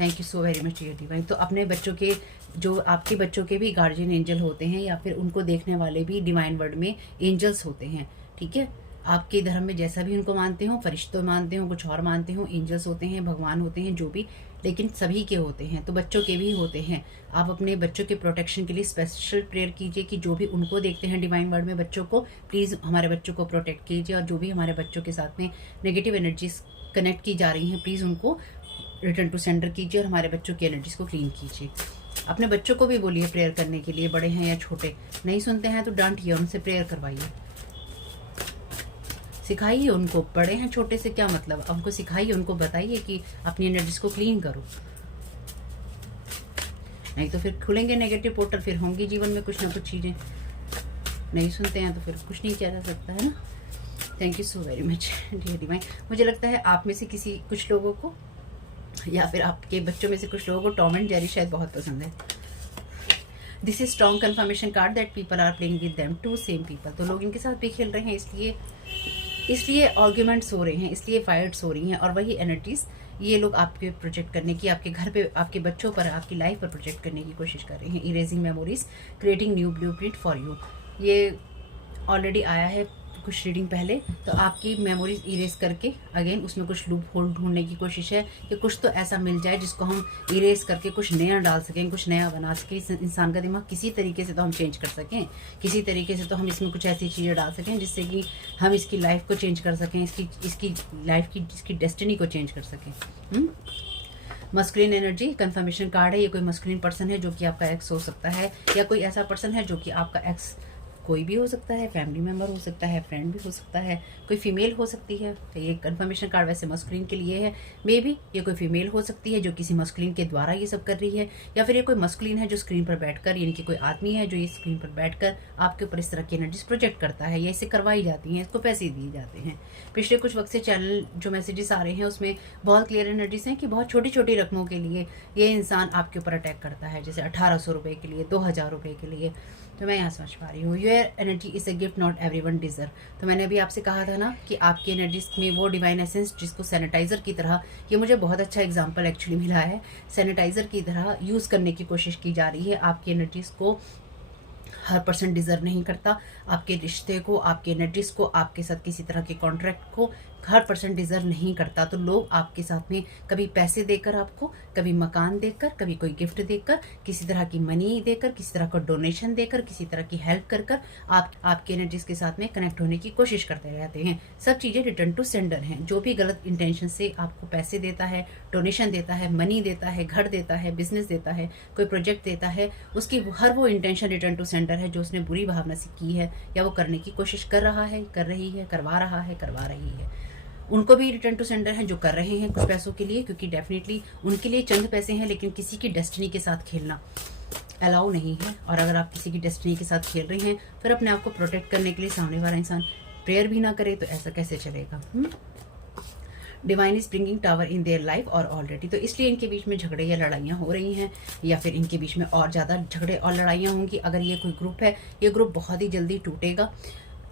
Thank you so very much dear divine. तो अपने बच्चों के, जो आपके बच्चों के भी गार्जियन एंजल होते हैं या फिर उनको देखने वाले भी डिवाइन वर्ल्ड में एंजल्स होते हैं। ठीक है, आपके धर्म में जैसा भी उनको मानते हो, फरिश्तों मानते हो, कुछ और मानते हो, एंजल्स होते हैं, भगवान होते हैं, जो भी, लेकिन सभी के होते हैं, तो बच्चों के भी होते हैं। आप अपने बच्चों के प्रोटेक्शन के लिए स्पेशल प्रेयर कीजिए कि जो भी उनको देखते हैं डिवाइन वर्ल्ड में बच्चों को, प्लीज़ हमारे बच्चों को प्रोटेक्ट कीजिए। और जो भी हमारे बच्चों के साथ में नेगेटिव एनर्जीज कनेक्ट की जा रही हैं, प्लीज़ उनको रिटर्न टू सेंडर कीजिए और हमारे बच्चों की एनर्जीज को क्लीन कीजिए। अपने बच्चों को भी बोलिए प्रेयर करने के लिए, बड़े हैं या छोटे। नहीं सुनते हैं तो डांटिए, उनसे प्रेयर करवाइए, सिखाइए उनको। बड़े हैं छोटे से क्या मतलब, उनको सिखाइए, उनको बताइए कि अपनी एनर्जीज को क्लीन करो। नहीं तो फिर खुलेंगे नेगेटिव पोर्टल, फिर होंगी जीवन में कुछ ना कुछ चीज़ें। नहीं सुनते हैं तो फिर कुछ नहीं किया जा सकता है ना। Thank you so very much dear divine. मुझे लगता है आप में से कुछ लोगों को या फिर आपके बच्चों में से कुछ लोगों को टॉम एंड जेरी शायद बहुत पसंद है। This is strong confirmation card that people are playing with them, to same people. तो लोग इनके साथ भी खेल रहे हैं, इसलिए आर्ग्यूमेंट्स हो रहे हैं, इसलिए फाइट्स हो रही हैं। और वही एनर्जीज ये लोग आपके प्रोजेक्ट करने की, आपके घर पे, आपके बच्चों पर, आपकी लाइफ पर प्रोजेक्ट करने की कोशिश कर रहे हैं। Erasing memories, creating new blueprint for you. ये ऑलरेडी आया है कुछ रीडिंग पहले। तो आपकी मेमोरीज इरेज करके अगेन उसमें कुछ लूप होल ढूंढने की कोशिश है कि कुछ तो ऐसा मिल जाए जिसको हम इरेज करके कुछ नया डाल सकें, कुछ नया बना सकें। इस इंसान का दिमाग किसी तरीके से तो हम चेंज कर सकें, किसी तरीके से तो हम इसमें कुछ ऐसी चीज़ें डाल सकें जिससे कि हम इसकी लाइफ को चेंज कर सकें, इसकी लाइफ की, इसकी डेस्टिनी को चेंज कर सकें। मस्कुलिन एनर्जी कंफर्मेशन कार्ड है। ये कोई मस्कुलिन पर्सन है जो कि आपका एक्स हो सकता है, या कोई ऐसा पर्सन है जो कि आपका एक्स कोई भी हो सकता है, फैमिली मेम्बर हो सकता है, फ्रेंड भी हो सकता है, कोई फीमेल हो सकती है। तो ये कंफर्मेशन कार्ड वैसे मस्कुलिन के लिए है। मे बी ये कोई फीमेल हो सकती है जो किसी मस्कुलिन के द्वारा ये सब कर रही है, या फिर ये कोई मस्कुलिन है जो स्क्रीन पर बैठकर, यानी कि कोई आदमी है जो ये स्क्रीन पर बैठकर आपके ऊपर इस तरह की एनर्जीज प्रोजेक्ट करता है, या इससे करवाई जाती हैं, इसको पैसे दिए जाते हैं। पिछले कुछ वक्त से चैनल जो मैसेजेस आ रहे हैं उसमें बहुत क्लियर एनर्जीज हैं कि बहुत छोटी छोटी रकमों के लिए ये इंसान आपके ऊपर अटैक करता है, जैसे 1800 रुपये के लिए, 2000 रुपये के लिए। तो मैं यहाँ समझ पा रही हूँ, your energy is a gift not everyone deserve. तो मैंने अभी आपसे कहा था ना कि आपकी एनर्जीज में वो डिवाइन एसेंस जिसको सैनिटाइजर की तरह, ये मुझे बहुत अच्छा एग्जांपल एक्चुअली मिला है, सैनिटाइजर की तरह यूज़ करने की कोशिश की जा रही है। आपकी एनर्जीज को हर पर्सन डिजर्व नहीं करता, आपके रिश्ते को, आपके एनर्जीज को, आपके साथ किसी तरह के कॉन्ट्रैक्ट को हर पर्सन डिजर्व नहीं करता। तो लोग आपके साथ में कभी पैसे देकर आपको, कभी मकान देकर, कभी कोई गिफ्ट देकर, किसी तरह की मनी देकर, किसी तरह का डोनेशन देकर, किसी तरह की हेल्प कर कर आपके एनर्जीज के साथ में कनेक्ट होने की कोशिश करते रहते हैं। सब चीज़ें रिटर्न टू सेंडर हैं। जो भी गलत इंटेंशन से आपको पैसे देता है, डोनेशन देता है, मनी देता है, घर देता है, बिजनेस देता है, कोई प्रोजेक्ट देता है, उसकी हर वो इंटेंशन रिटर्न टू सेंडर है जो उसने बुरी भावना से की है या वो करने की कोशिश कर रहा है, कर रही है, करवा रहा है, करवा रही है। उनको भी रिटर्न टू सेंडर हैं जो कर रहे हैं कुछ पैसों के लिए, क्योंकि डेफिनेटली उनके लिए चंद पैसे हैं, लेकिन किसी की डेस्टिनी के साथ खेलना अलाउ नहीं है। और अगर आप किसी की डेस्टिनी के साथ खेल रहे हैं, फिर अपने आप को प्रोटेक्ट करने के लिए सामने वाला इंसान प्रेयर भी ना करे तो ऐसा कैसे चलेगा। Divine is bringing tower in their life और ऑलरेडी, तो इसलिए इनके बीच में झगड़े या लड़ाइयाँ हो रही हैं, या फिर इनके बीच में और ज़्यादा झगड़े और लड़ाइयाँ होंगी। अगर ये कोई ग्रुप है, ये ग्रुप बहुत ही जल्दी टूटेगा,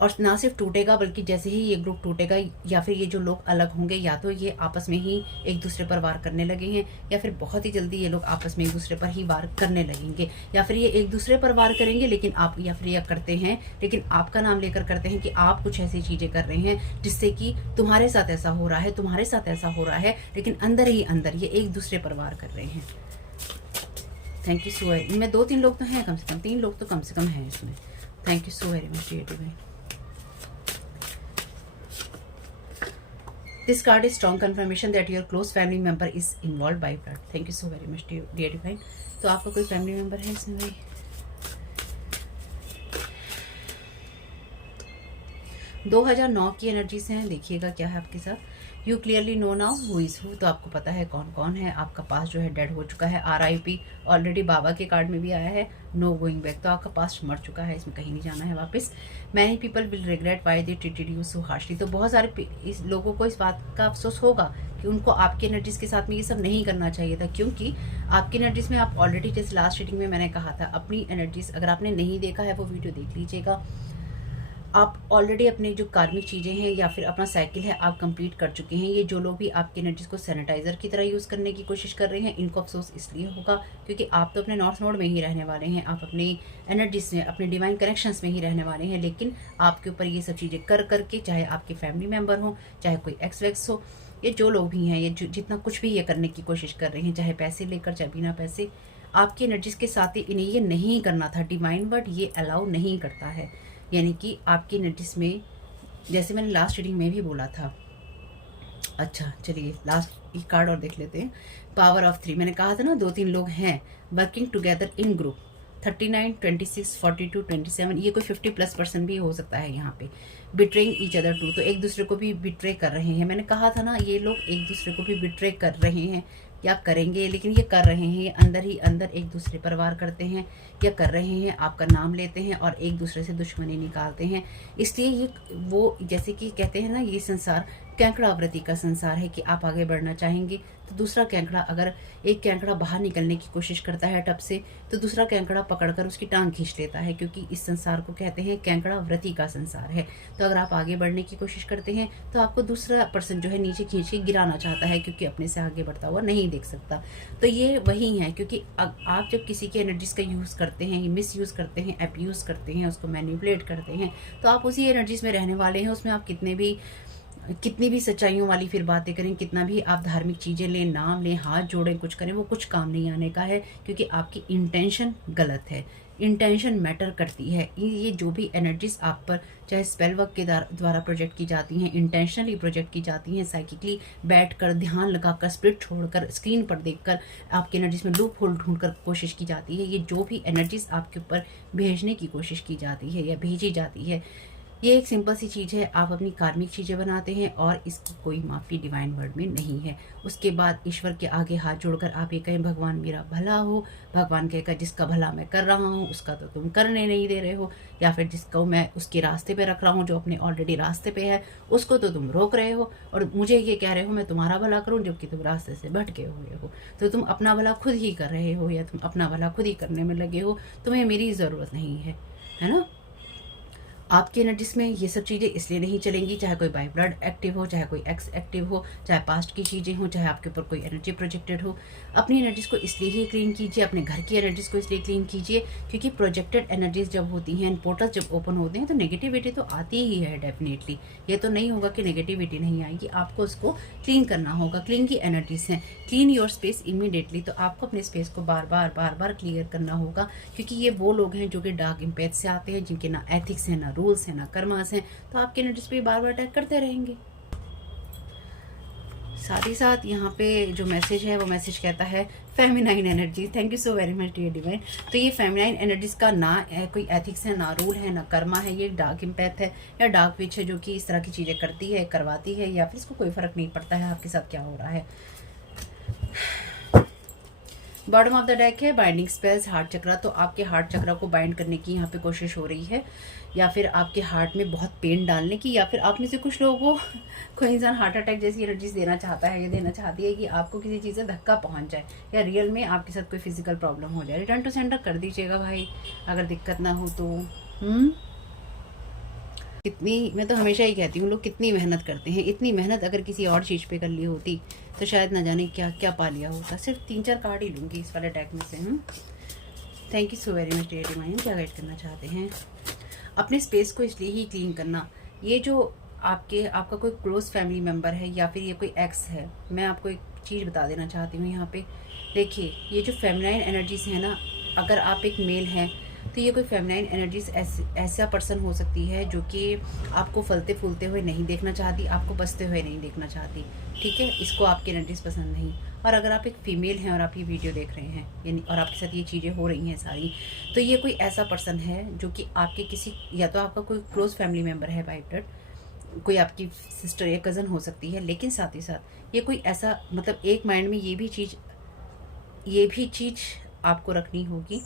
और ना सिर्फ टूटेगा बल्कि जैसे ही ये ग्रुप टूटेगा या फिर ये जो लोग अलग होंगे, या तो ये आपस में ही एक दूसरे पर वार करने लगे हैं, या फिर बहुत ही जल्दी ये लोग आपस में एक दूसरे पर ही वार करने लगेंगे, या फिर ये एक दूसरे पर वार करेंगे लेकिन आप, या फिर ये करते हैं लेकिन आपका नाम लेकर करते हैं कि आप कुछ ऐसी चीज़ें कर रहे हैं जिससे कि तुम्हारे साथ ऐसा हो रहा है, तुम्हारे साथ ऐसा हो रहा है, लेकिन अंदर ही अंदर ये एक दूसरे पर वार कर रहे हैं। थैंक यू सो वेरी, इनमें 2-3 लोग तो हैं, कम से कम 3 लोग तो कम से कम हैं इसमें। Thank you so very much dear divine. This card is strong confirmation that your close family member is involved by blood. Thank you so very much dear divine। तो आपका कोई फैमिली मेंबर है इसमें भाई? 2009 की एनर्जीज हैं, देखिएगा क्या है आपके साथ। You clearly know now who is who, तो आपको पता है कौन कौन है। आपका पास्ट जो है डेड हो चुका है, RIP ऑलरेडी बाबा के कार्ड में भी आया है, नो गोइंग बैक, तो आपका पास्ट मर चुका है, इसमें कहीं नहीं जाना है वापस। Many people will regret why they treated you so harshly, तो बहुत सारे इस लोगों को इस बात का अफसोस होगा कि उनको आपकी एनर्जीज के साथ में ये सब नहीं करना चाहिए था, क्योंकि आपकी एनर्जीज में आप ऑलरेडी, जैसे लास्ट रीडिंग में मैंने कहा था, अपनी एनर्जीज, अगर आपने नहीं देखा है वो वीडियो देख लीजिएगा। आप ऑलरेडी अपने जो कार्मिक चीज़ें हैं या फिर अपना साइकिल है आप कंप्लीट कर चुके हैं। ये जो लोग भी आपकी एनर्जीज को सैनिटाइजर की तरह यूज़ करने की कोशिश कर रहे हैं, इनको अफसोस इसलिए होगा क्योंकि आप तो अपने नॉर्थ नोड में ही रहने वाले हैं, आप अपनी एनर्जीज में, अपने डिवाइन कनेक्शंस में ही रहने वाले हैं, लेकिन आपके ऊपर ये सब चीज़ें कर करके, चाहे आपके फैमिली मेम्बर हो, चाहे कोई एक्स वैक्स हो, ये जो लोग भी हैं, ये जितना कुछ भी ये करने की कोशिश कर रहे हैं, चाहे पैसे लेकर चाहे बिना पैसे, आपकी एनर्जीज के साथ ही इन्हें ये नहीं करना था। डिवाइन वर्ड ये अलाउ नहीं करता है, यानी कि आपकी एनर्जीज में, जैसे मैंने लास्ट रीडिंग में भी बोला था। अच्छा चलिए लास्ट एक कार्ड और देख लेते हैं। पावर ऑफ 3, मैंने कहा था ना 2-3 लोग हैं वर्किंग टुगेदर इन ग्रुप। 39, 26, 42, 27, ये कोई 50+% भी हो सकता है यहाँ पे। बिट्रेइंग ईच अदर टू, तो एक दूसरे को भी बिट्रे कर रहे हैं। मैंने कहा था ना ये लोग एक दूसरे को भी बिट्रे कर रहे हैं, या करेंगे, लेकिन ये कर रहे हैं, ये अंदर ही अंदर एक दूसरे पर वार करते हैं या कर रहे हैं, आपका नाम लेते हैं और एक दूसरे से दुश्मनी निकालते हैं। इसलिए ये वो, जैसे कि कहते हैं ना, ये संसार कैंकड़ा आवृत्ति का संसार है कि आप आगे बढ़ना चाहेंगे तो दूसरा कैंकड़ा, अगर एक कैंकड़ा बाहर निकलने की कोशिश करता है टब से, तो दूसरा कैंकड़ा पकड़कर उसकी टांग खींच लेता है, क्योंकि इस संसार को कहते हैं कैंकड़ा आवृत्ति का संसार है। तो अगर आप आगे बढ़ने की कोशिश करते हैं तो आपको दूसरा पर्सन जो है नीचे खींच के गिराना चाहता है, क्योंकि अपने से आगे बढ़ता हुआ नहीं देख सकता। तो ये वही है, क्योंकि आप जब किसी की एनर्जीज का यूज़ करते हैं, मिस यूज़ करते हैं, अब्यूज़ करते हैं, उसको मैनिपुलेट करते हैं, तो आप उसी एनर्जीज में रहने वाले हैं। उसमें आप कितनी भी सच्चाइयों वाली फिर बातें करें, कितना भी आप धार्मिक चीज़ें लें, नाम लें, हाथ जोड़ें, कुछ करें, वो कुछ काम नहीं आने का है, क्योंकि आपकी इंटेंशन गलत है। इंटेंशन मैटर करती है। ये जो भी एनर्जीज आप पर, चाहे स्पेल वर्क के द्वारा प्रोजेक्ट की जाती हैं, इंटेंशनली प्रोजेक्ट की जाती हैं, साइकिकली बैठकर, ध्यान लगाकर, स्पिरिट छोड़कर, स्क्रीन पर देखकर आपकी एनर्जीज में लूप होल ढूंढकर कोशिश की जाती है, ये जो भी एनर्जीज आपके ऊपर भेजने की कोशिश की जाती है या भेजी जाती है, ये एक सिंपल सी चीज़ है। आप अपनी कार्मिक चीज़ें बनाते हैं और इसकी कोई माफ़ी डिवाइन वर्ड में नहीं है। उसके बाद ईश्वर के आगे हाथ जोड़कर आप ये कहें, भगवान मेरा भला हो। भगवान कहेगा, जिसका भला मैं कर रहा हूँ उसका तो तुम करने नहीं दे रहे हो, या फिर जिसको मैं उसके रास्ते पे रख रहा हूँ, जो अपने ऑलरेडी रास्ते पे है, उसको तो तुम रोक रहे हो और मुझे ये कह रहे हो मैं तुम्हारा भला करूँ, जबकि तुम रास्ते से भटके हुए हो। तो तुम अपना भला खुद ही कर रहे हो, या तुम अपना भला खुद ही करने में लगे हो, तुम्हें मेरी ज़रूरत नहीं है ना। आपकी एनर्जीज में ये सब चीज़ें इसलिए नहीं चलेंगी, चाहे कोई बाय ब्लड एक्टिव हो, चाहे कोई एक्स एक्टिव हो, चाहे पास्ट की चीज़ें हो, चाहे आपके ऊपर कोई एनर्जी प्रोजेक्टेड हो। अपनी एनर्जीज को इसलिए ही क्लीन कीजिए, अपने घर की एनर्जीज को इसलिए क्लीन कीजिए क्योंकि प्रोजेक्टेड एनर्जीज जब होती हैं, पोर्टल्स जब ओपन होते हैं, तो नेगेटिविटी तो आती ही है डेफिनेटली। ये तो नहीं होगा कि नेगेटिविटी नहीं आएगी, आपको उसको क्लीन करना होगा। क्लीन की एनर्जीज हैं, क्लीन योर स्पेस इमीडिएटली। तो आपको अपने स्पेस को बार बार क्लियर करना होगा, क्योंकि ये वो लोग हैं जो कि डार्क इम्पैथ से आते हैं, जिनके ना एथिक्स हैं, ना रूल्स हैं, ना कर्मास हैं, तो आपके एनर्जीज पे बार बार अटैक करते रहेंगे। साथ ही साथ यहाँ पे जो मैसेज है वो मैसेज कहता है feminine energy. Thank you so very much dear divine. तो ये फेमिनाइन एनर्जीज का ना कोई एथिक्स है, ना रूल है, ना कर्मा है, ये डार्क इम्पैथ है या डार्क विच है, जो कि इस तरह की चीज़ें करती है, करवाती है, या फिर इसको कोई फ़र्क नहीं पड़ता है आपके साथ क्या हो रहा है। बॉटम ऑफ द डेक है बाइंडिंग स्पेल्स, हार्ट चक्रा। तो आपके हार्ट चक्रा को बाइंड करने की यहाँ पे कोशिश हो रही है, या फिर आपके हार्ट में बहुत पेन डालने की, या फिर आप में से कुछ लोगों को कोई इंसान हार्ट अटैक जैसी एनर्जीज देना चाहता है या देना चाहती है कि आपको किसी चीज़ से धक्का पहुंच जाए या रियल में आपके साथ कोई फिजिकल प्रॉब्लम हो जाए। रिटर्न टू सेंटर कर दीजिएगा भाई, अगर दिक्कत ना हो तो। कितनी, मैं तो हमेशा ही कहती हूँ लोग कितनी मेहनत करते हैं, इतनी मेहनत अगर किसी और चीज़ पे कर ली होती तो शायद ना जाने क्या क्या पा लिया होता। सिर्फ 3-4 कार्ड ही लूँगी इस वाले डेक में से। Thank you so very much dear divine. क्या गाइड करना चाहते हैं? अपने स्पेस को इसलिए ही क्लीन करना, ये जो आपका कोई क्लोज फैमिली मेम्बर है या फिर ये कोई एक्स है, मैं आपको एक चीज़ बता देना चाहती हूँ यहाँ पे। देखिए ये जो फेमिनाइन एनर्जीज है ना, अगर आप एक मेल हैं तो ये कोई फेमिनाइन एनर्जीज ऐसा पर्सन हो सकती है जो कि आपको फलते फूलते हुए नहीं देखना चाहती, आपको बसते हुए नहीं देखना चाहती, ठीक है। इसको आपकी एनर्जीज पसंद नहीं। और अगर आप एक फीमेल हैं और आप ये वीडियो देख रहे हैं यानी और आपके साथ ये चीज़ें हो रही हैं सारी, तो ये कोई ऐसा पर्सन है जो कि आपके किसी, या तो आपका कोई क्लोज फैमिली मेम्बर है बाय ब्लड, कोई आपकी सिस्टर या कज़न हो सकती है, लेकिन साथ ही साथ ये कोई ऐसा, मतलब एक माइंड में ये भी चीज़ आपको रखनी होगी,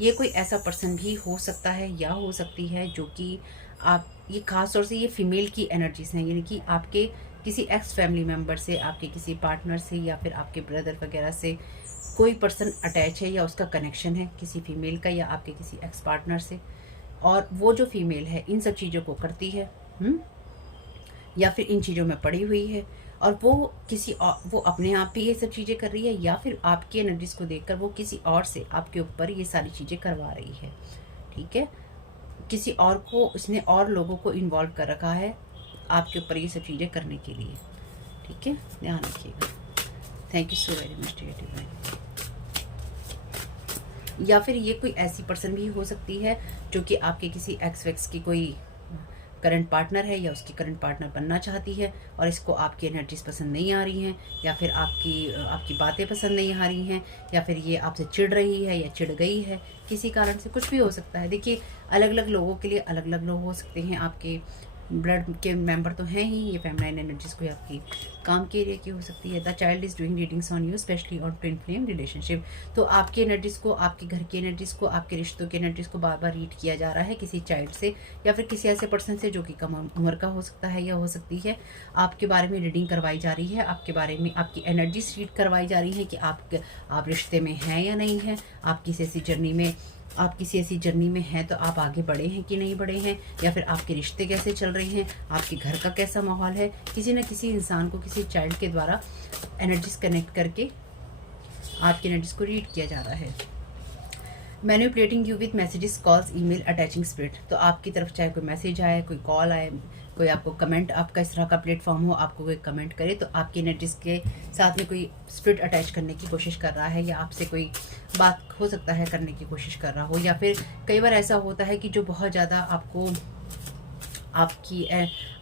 ये कोई ऐसा पर्सन भी हो सकता है या हो सकती है जो कि आप, ये खास तौर से ये फीमेल की एनर्जीज हैं, यानी कि आपके किसी एक्स फैमिली मेम्बर से, आपके किसी पार्टनर से या फिर आपके ब्रदर वगैरह से कोई पर्सन अटैच है या उसका कनेक्शन है किसी फीमेल का या आपके किसी एक्स पार्टनर से। और वो जो फीमेल है इन सब चीज़ों को करती है या फिर इन चीज़ों में पड़ी हुई है, और वो अपने आप भी ये सब चीज़ें कर रही है या फिर आपकी एनर्जीज को देखकर वो किसी और से आपके ऊपर ये सारी चीज़ें करवा रही है, ठीक है। किसी और को उसने और लोगों को इन्वॉल्व कर रखा है आपके ऊपर ये सब चीज़ें करने के लिए, ठीक है, ध्यान रखिएगा। Thank you so very much dear divine. या फिर ये कोई ऐसी पर्सन भी हो सकती है जो कि आपके किसी एक्स वैक्स की कोई करंट पार्टनर है या उसकी करंट पार्टनर बनना चाहती है और इसको आपकी एनर्जीज पसंद नहीं आ रही हैं, या फिर आपकी बातें पसंद नहीं आ रही हैं, या फिर ये आपसे चिढ़ रही है या चिढ़ गई है, किसी कारण से कुछ भी हो सकता है। देखिए अलग अलग लोगों के लिए अलग अलग लोग हो सकते हैं, आपके ब्लड के मेंबर तो हैं ही, ये फेमिनाइन एनर्जीज कोई आपकी काम के एरिया की हो सकती है। The child is doing readings on you specially on twin flame relationship. तो आपकी एनर्जीज को, आपके घर की एनर्जीज को, आपके रिश्तों की एनर्जीज को बार बार रीड किया जा रहा है किसी चाइल्ड से या फिर किसी ऐसे पर्सन से जो कि कम उम्र का हो सकता है या हो सकती है। आपके बारे में रीडिंग करवाई जा रही है, आपके बारे में आपकी एनर्जीज रीड करवाई जा रही है कि आप रिश्ते में हैं या नहीं हैं, आप किसी ऐसी जर्नी में हैं तो आप आगे बढ़े हैं कि नहीं बढ़े हैं, या फिर आपके रिश्ते कैसे चल रहे हैं, आपके घर का कैसा माहौल है। किसी न किसी इंसान को किसी चाइल्ड के द्वारा एनर्जीज कनेक्ट करके आपकी एनर्जीज को रीड किया जा रहा है। Manipulating you with messages, calls, email, attaching spirit. तो आपकी तरफ चाहे कोई मैसेज आए, कोई कॉल आए, कोई आपको कमेंट, आपका इस तरह का प्लेटफॉर्म हो, आपको कोई कमेंट करे तो आपकी एनर्जीज के साथ में कोई स्पिरिट अटैच करने की कोशिश कर रहा है, या आपसे कोई बात हो सकता है करने की कोशिश कर रहा हो, या फिर कई बार ऐसा होता है कि जो बहुत ज़्यादा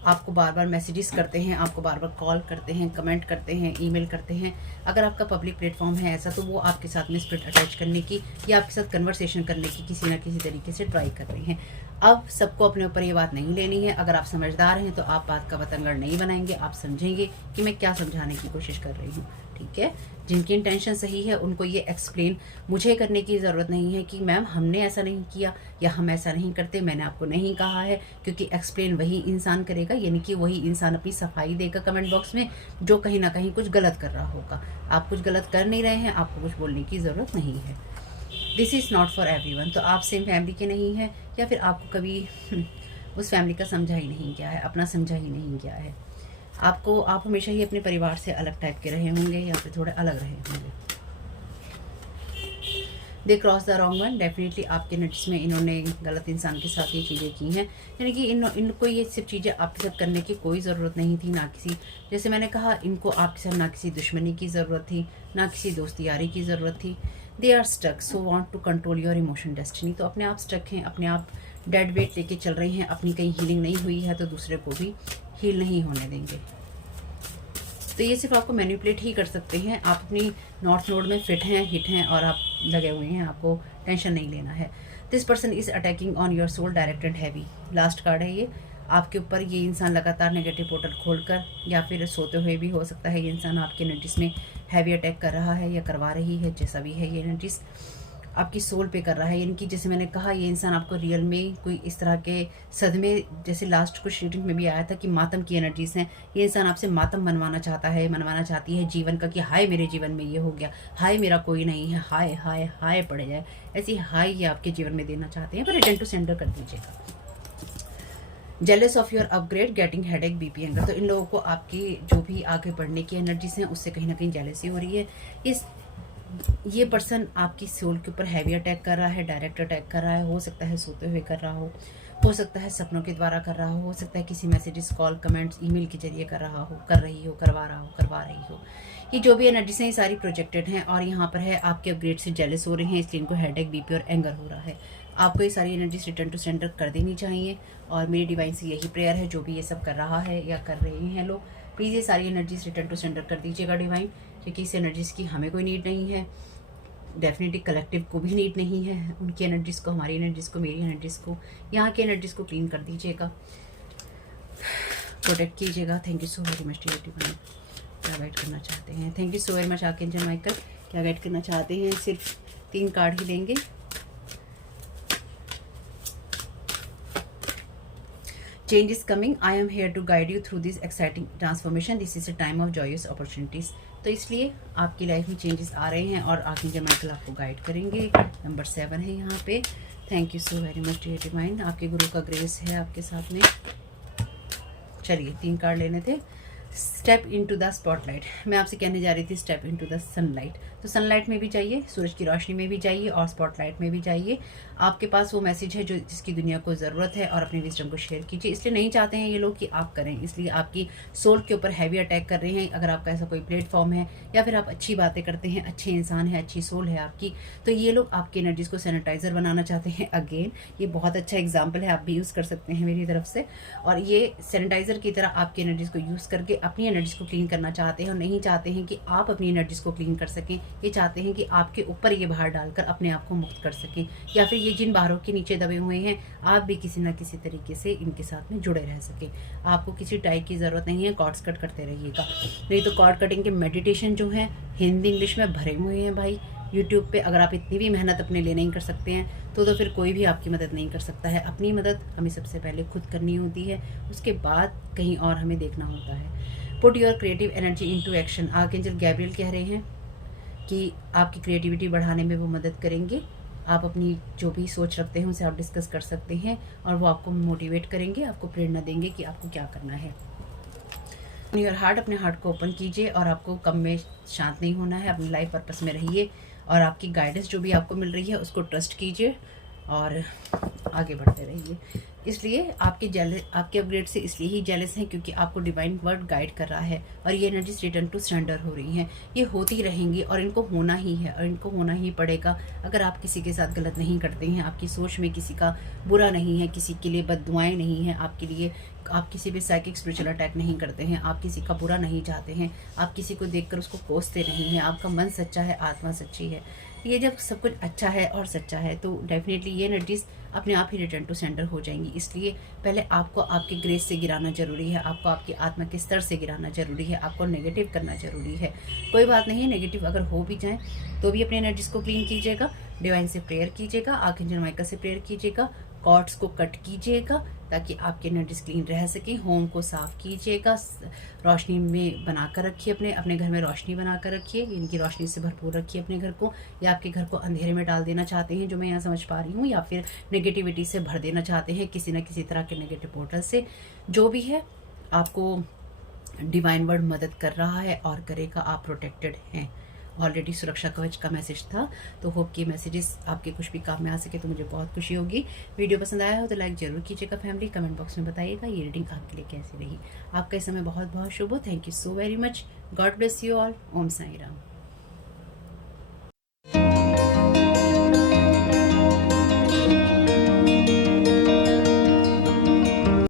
आपको बार बार मैसेजेस करते हैं, आपको बार बार कॉल करते हैं, कमेंट करते हैं, ईमेल करते हैं। अगर आपका पब्लिक प्लेटफॉर्म है ऐसा, तो वो आपके साथ में स्पिरिट अटैच करने की या आपके साथ कन्वर्सेशन करने की किसी ना किसी तरीके से ट्राई कर रही हैं। अब सबको अपने ऊपर ये बात नहीं लेनी है। अगर आप समझदार हैं तो आप बात का बतंगड़ नहीं बनाएंगे, आप समझेंगे कि मैं क्या समझाने की कोशिश कर रही हूँ, ठीक है। जिनकी इंटेंशन सही है उनको ये एक्सप्लेन मुझे करने की ज़रूरत नहीं है कि मैम हमने ऐसा नहीं किया या हम ऐसा नहीं करते, मैंने आपको नहीं कहा है, क्योंकि एक्सप्लेन वही इंसान करेगा, यानी कि वही इंसान अपनी सफाई देगा कमेंट बॉक्स में जो कहीं ना कहीं कुछ गलत कर रहा होगा। आप कुछ गलत कर नहीं रहे हैं, आपको कुछ बोलने की ज़रूरत नहीं है। This is not for everyone. तो आप सेम फैमिली के नहीं हैं, या फिर आपको कभी उस फैमिली का समझा ही नहीं गया है, अपना समझा ही नहीं गया है। आप हमेशा ही अपने परिवार से अलग टाइप के रहे होंगे या फिर थोड़े अलग रहे होंगे। They cross the wrong one. Definitely आपके नट्स में इन्होंने गलत इंसान के साथ ये चीज़ें की हैं, यानी कि इनको ये सब चीज़ें आपके साथ करने की कोई ज़रूरत नहीं थी। ना किसी, जैसे मैंने कहा, इनको आपके साथ ना किसी दुश्मनी की ज़रूरत थी, ना किसी दोस्ती यारी की ज़रूरत थी। They are stuck, so want to control your emotion destiny. तो अपने आप स्टक हैं, अपने आप डेड वेट लेके चल रहे हैं, अपनी कहीं हीलिंग नहीं हुई है तो दूसरे को भी हील नहीं होने देंगे। तो ये सिर्फ आपको मैनिपुलेट ही कर सकते हैं। आप अपनी नॉर्थ नोड में फिट हैं, हिट हैं और आप लगे हुए हैं, आपको टेंशन नहीं लेना है। This person is attacking on your soul direct and heavy. Last card है ये। आपके ऊपर ये इंसान लगातार नेगेटिव पोर्टल खोलकर या फिर सोते हुए भी हो सकता है ये इंसान आपके एनर्जीज में हैवी अटैक कर रहा है या करवा रही है, जैसा भी है ये एनर्जीज आपकी सोल पे कर रहा है। यानी कि जैसे मैंने कहा ये इंसान आपको रियल में कोई इस तरह के सदमे, जैसे लास्ट कुछ रीडिंग में भी आया था कि मातम की एनर्जीज हैं। ये इंसान आपसे मातम मनवाना चाहता है, मनवाना चाहती है जीवन का, कि हाय मेरे जीवन में ये हो गया, हाय मेरा कोई नहीं है, हाय हाय हाय पड़ जाए, ऐसी हाय ये आपके जीवन में देना चाहते हैं, पर रिटर्न टू सेंडर कर दीजिएगा। Jealous of your upgrade, getting headache, BP anger. तो इन लोगों को आपकी जो भी आगे बढ़ने की एनर्जीज हैं उससे कहीं ना कहीं जेलसी हो रही है। ये पर्सन आपकी सोल के ऊपर हैवी अटैक कर रहा है, डायरेक्ट अटैक कर रहा है। हो सकता है सोते हुए कर रहा हो सकता है सपनों के द्वारा कर रहा हो सकता है किसी मैसेजेस, कॉल, कमेंट्स, ईमेल के जरिए कर रहा हो, कर रही हो, करवा रहा हो, करवा रही हो। ये जो भी एनर्जीज हैं ये सारी प्रोजेक्टेड हैं और यहाँ पर है आपके अपग्रेड से जेलस हो रहे हैं, इसलिए इनको हेडेक, बीपी और एंगर हो रहा है। आपको ये सारी एनर्जीज रिटर्न टू सेंटर कर देनी चाहिए और मेरी डिवाइन से यही प्रेयर है, जो भी ये सब कर रहा है या कर रहे हैं लोग, प्लीज़ ये सारी एनर्जीज रिटर्न टू सेंटर कर दीजिएगा डिवाइन, क्योंकि इस एनर्जीज की हमें कोई नीड नहीं है, डेफिनेटली कलेक्टिव को भी नीड नहीं है। उनकी एनर्जीज को, हमारी एनर्जीज को, मेरी एनर्जीज को, यहाँ की एनर्जीज को क्लीन कर दीजिएगा, प्रोटेक्ट कीजिएगा। Thank you so very much divine. क्या गाइड करना चाहते हैं? Thank you so very much archangel Michael. क्या गाइड करना चाहते हैं? सिर्फ 3 कार्ड ही लेंगे। Change is coming. I am here to guide you through this exciting transformation. This is a time of joyous opportunities. तो इसलिए आपकी लाइफ में चेंजेस आ रहे हैं और आर्कएंजल माइकल आपको गाइड करेंगे। नंबर 7 है यहाँ पे। Thank you so very much dear divine. आपके गुरु का ग्रेस है आपके साथ में। चलिए 3 कार्ड लेने थे। Step into the spotlight. मैं आपसे कहने जा रही थी स्टेप इनटू द सनलाइट। तो सनलाइट में भी चाहिए, सूरज की रोशनी में भी चाहिए और स्पॉटलाइट में भी चाहिए। आपके पास वो मैसेज है जो जिसकी दुनिया को ज़रूरत है और अपने विजडम को शेयर कीजिए। इसलिए नहीं चाहते हैं ये लोग कि आप करें, इसलिए आपकी सोल के ऊपर हैवी अटैक कर रहे हैं। अगर आपका ऐसा कोई प्लेटफॉर्म है या फिर आप अच्छी बातें करते हैं, अच्छे इंसान है, अच्छी सोल है आपकी, तो ये लोग आपकी एनर्जीज को सैनिटाइजर बनाना चाहते हैं। अगेन ये बहुत अच्छा एग्जाम्पल है, आप भी यूज़ कर सकते हैं मेरी तरफ से। और ये सैनिटाइजर की तरह आपकी एनर्जीज को यूज़ करके अपनी एनर्जीज को क्लीन करना चाहते हैं और नहीं चाहते हैं कि आप अपनी एनर्जीज को क्लीन कर सकें। ये चाहते हैं कि आपके ऊपर ये बाहर डालकर अपने आप को मुक्त कर सकें, या फिर ये जिन बाहरों के नीचे दबे हुए हैं आप भी किसी ना किसी तरीके से इनके साथ में जुड़े रह सकें। आपको किसी टाई की ज़रूरत नहीं है, कॉर्ड्स कट करते रहिएगा। नहीं तो कॉर्ड कटिंग के मेडिटेशन जो हैं हिंदी इंग्लिश में भरे हुए हैं भाई यूट्यूब पे। अगर आप इतनी भी मेहनत अपने लिए नहीं कर सकते हैं तो फिर कोई भी आपकी मदद नहीं कर सकता है। अपनी मदद हमें सबसे पहले खुद करनी होती है, उसके बाद कहीं और हमें देखना होता है। Put your creative energy into action. Archangel Gabriel कह रहे हैं कि आपकी क्रिएटिविटी बढ़ाने में वो मदद करेंगे। आप अपनी जो भी सोच रखते हैं उसे आप डिस्कस कर सकते हैं और वो आपको मोटिवेट करेंगे, आपको प्रेरणा देंगे कि आपको क्या करना है। योर हार्ट, अपने हार्ट को ओपन कीजिए और आपको कम में शांत नहीं होना है। अपनी लाइफ पर्पस में रहिए और आपकी गाइडेंस जो भी आपको मिल रही है उसको ट्रस्ट कीजिए और आगे बढ़ते रहिए। इसलिए आपके अपग्रेड से इसलिए ही जेलस हैं क्योंकि आपको डिवाइन वर्ड गाइड कर रहा है और ये एनर्जीज रिटर्न टू सरेंडर हो रही हैं। ये होती रहेंगी और इनको होना ही है और इनको होना ही पड़ेगा। अगर आप किसी के साथ गलत नहीं करते हैं, आपकी सोच में किसी का बुरा नहीं है, किसी के लिए बद्दुआएं नहीं हैं आपके लिए, आप किसी भी साइकिक स्पिरिचुअल अटैक नहीं करते हैं, आप किसी का बुरा नहीं चाहते हैं, आप किसी को देखकर उसको कोसते नहीं हैं, आपका मन सच्चा है, आत्मा सच्ची है। ये जब सब कुछ अच्छा है और सच्चा है तो डेफिनेटली ये एनर्जीज अपने आप ही रिटर्न टू सेंटर हो जाएंगी। इसलिए पहले आपको आपके ग्रेस से गिराना जरूरी है, आपको आपकी आत्मा के स्तर से गिराना जरूरी है, आपको नेगेटिव करना जरूरी है। कोई बात नहीं, नेगेटिव अगर हो भी जाए तो भी अपनी एनर्जीज को क्लीन कीजिएगा, डिवाइन से प्रेयर कीजिएगा, आर्कएंजल माइकल से प्रेयर कीजिएगा, कॉर्ड्स को कट कीजिएगा ताकि आपकी एनर्जीज क्लीन रह सके। होम को साफ कीजिएगा, रोशनी में बनाकर रखिए, अपने घर में रोशनी बनाकर रखिए, इनकी रोशनी से भरपूर रखिए अपने घर को। या आपके घर को अंधेरे में डाल देना चाहते हैं जो मैं यहाँ समझ पा रही हूँ, या फिर नेगेटिविटी से भर देना चाहते हैं किसी न किसी तरह के नेगेटिव पोर्टल से, जो भी है आपको डिवाइन वर्ड मदद कर रहा है और करेगा। आप प्रोटेक्टेड हैं। ऑलरेडी सुरक्षा कवच का मैसेज था, तो होप कि मैसेजेस आपके कुछ भी काम में आ सके तो मुझे बहुत खुशी होगी। वीडियो पसंद आया हो तो लाइक जरूर कीजिएगा फैमिली, कमेंट बॉक्स में बताइएगा ये रीडिंग आपके लिए कैसी रही। आपका इस समय बहुत बहुत शुभ हो। Thank you so very much. God bless you all. Om Sai Ram.